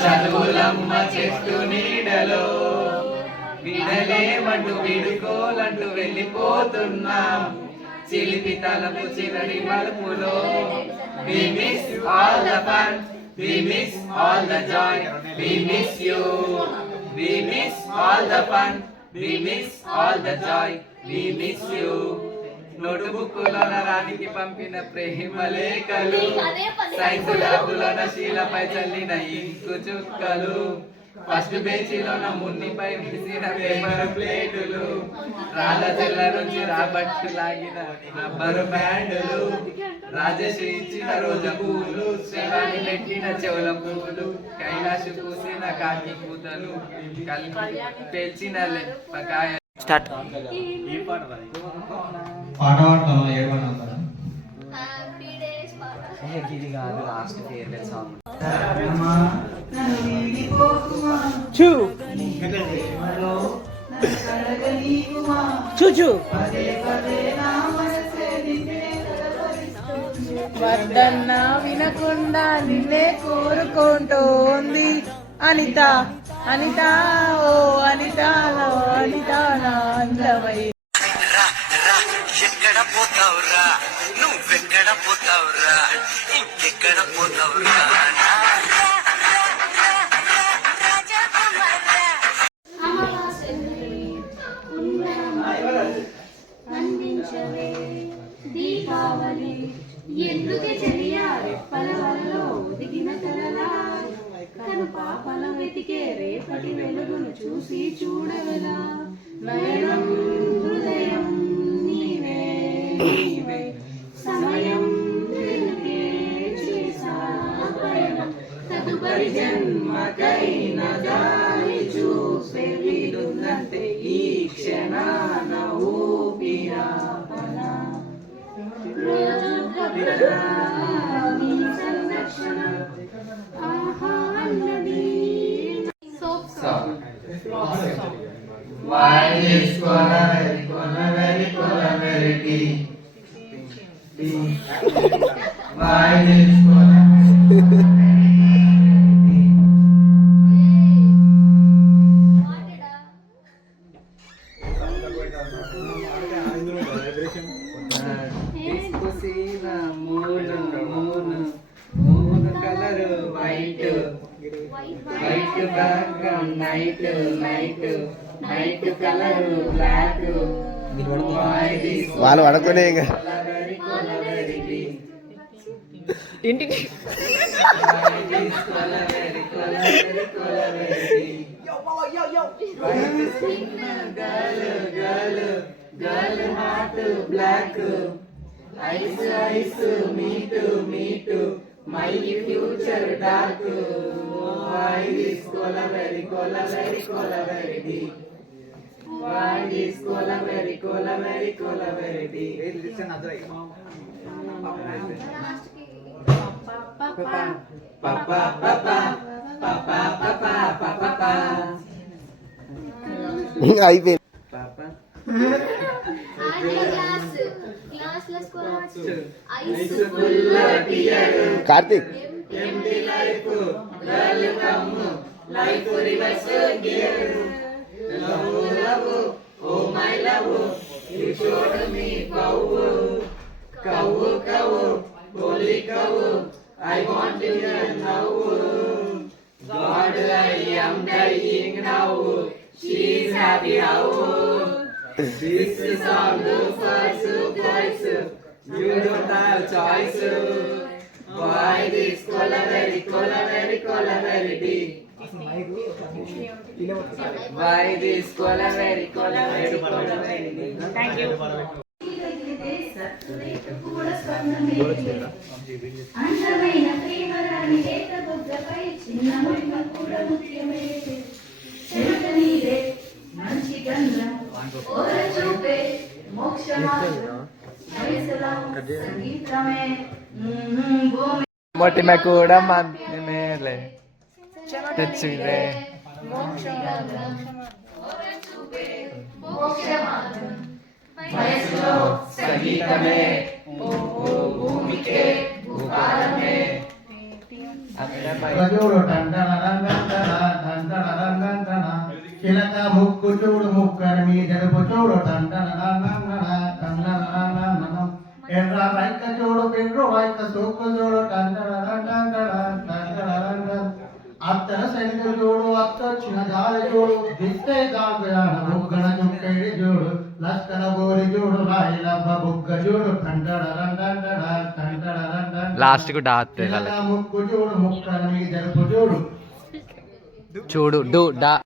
చదువులమ్మ చెట్టు నీడలో విడలేమంటూ విడుకోలంటూ వెళ్ళిపోతున్నాం. చిలిపి తలపు చివరి మలుపులో we miss all the fun, we miss all the joy, we miss you. We miss all the fun, we miss all the joy, we miss you. నోటుబుక్కులోన రానికి పంపిన ప్రేమ లేఖలు, సైన్స్ ల్యాబులోన శీలపై చల్లిన ఇంకు చుక్కలు, ఫస్ట్ బెంచిలోన మున్నిపై విసిన పేపర్ ప్లేటులు, రాళ్ళ చెల్ల నుంచి రాబట్టు లాగిన రబ్బరు బ్యాండులు, రాజశ్రీ ఇచ్చిన రోజా పూలు, శివాని పెట్టిన చెవుల పూలు, కైలాసు పూసిన కాకి పూతలు, పేల్చిన లెప్పకాయ. స్టార్ట్. పాట పాడతాం ఏమన్నా ఇది కాదు లాస్ట్ ఫేవరెట్ సాంగ్. వద్దన్న వినకుండా నిన్నే కోరుకుంటోంది అనిత అనిత ఓ అనిత అనిత నా అందమై. ఎక్కడ పోతావురా నువ్వెక్కడ పోతావురా ఇంకెక్కడ పోతావురా. అందించవే దీపావళి ఎందుకే చెలియా రెప్పల వల్ల దిగిన కలలా కను పాపల వెతికే రేపటి వెలుగును చూసి చూడగలా నయనం హృదయం నీవే నీవై సమయం వెనుకే చేసా పయనం తదుపరి జన్మకైన దారి చూసే వీలుందంటే ఈ క్షణాన ఊపిరాపన రోజు భద్రతా నీ సంరక్షణ ఆహా అన్నది. Why is cola very tea? Why is cola moon colour white white background night night night colour black. వాళ్ళు పడుకునే ఇంకా ఇంటికి girl heart black eyes eyes meet meet my future dark. Why this cola very deep? Why this cola very deep? Listen Adrai. Papa papa papa papa papa papa అయిపోయింది. papa Karthik empty life girl come life reverse gear love oh my love you showed me cow holy cow I want you now. God I am dying now she's happy now. This is all for surprise you don't have choice. Why this cola very deep? Why this cola very deep? Thank you. అందమైన ప్రేమరాని లేత బుగ్గపై చిన్న ముడిమ కూడా ముఖ్యమే చెరుక నీదే మంచి గంధం ఓర చూపే మోక్ష మార్గం వయసులో సంగీతమే భూమి मोटी में कूड़ा मानने में ले తెచ్చిరే మోక్ష మార్గం వయసులో సంగీతమే భూమికే భూపాలమే చూడు చిలక ముక్కు చూడు ముక్కని మీ జరుపు చూడు ఎర్ర రైక చూడు పెండ్రు రైక సూకు చూడు అత్తల శరీరం చూడు అత్తొచ్చిన గాలి చూడు దిస్తే గాగుయాన బుగ్గన చుక్కడి చూడు లస్కర బోరి చూడు రాయిలబ్బ బుగ్గ చూడు లాస్ట్ కు డా ముక్కు చూడు ముక్కని మీ జరుపు చూడు చూడు డు డా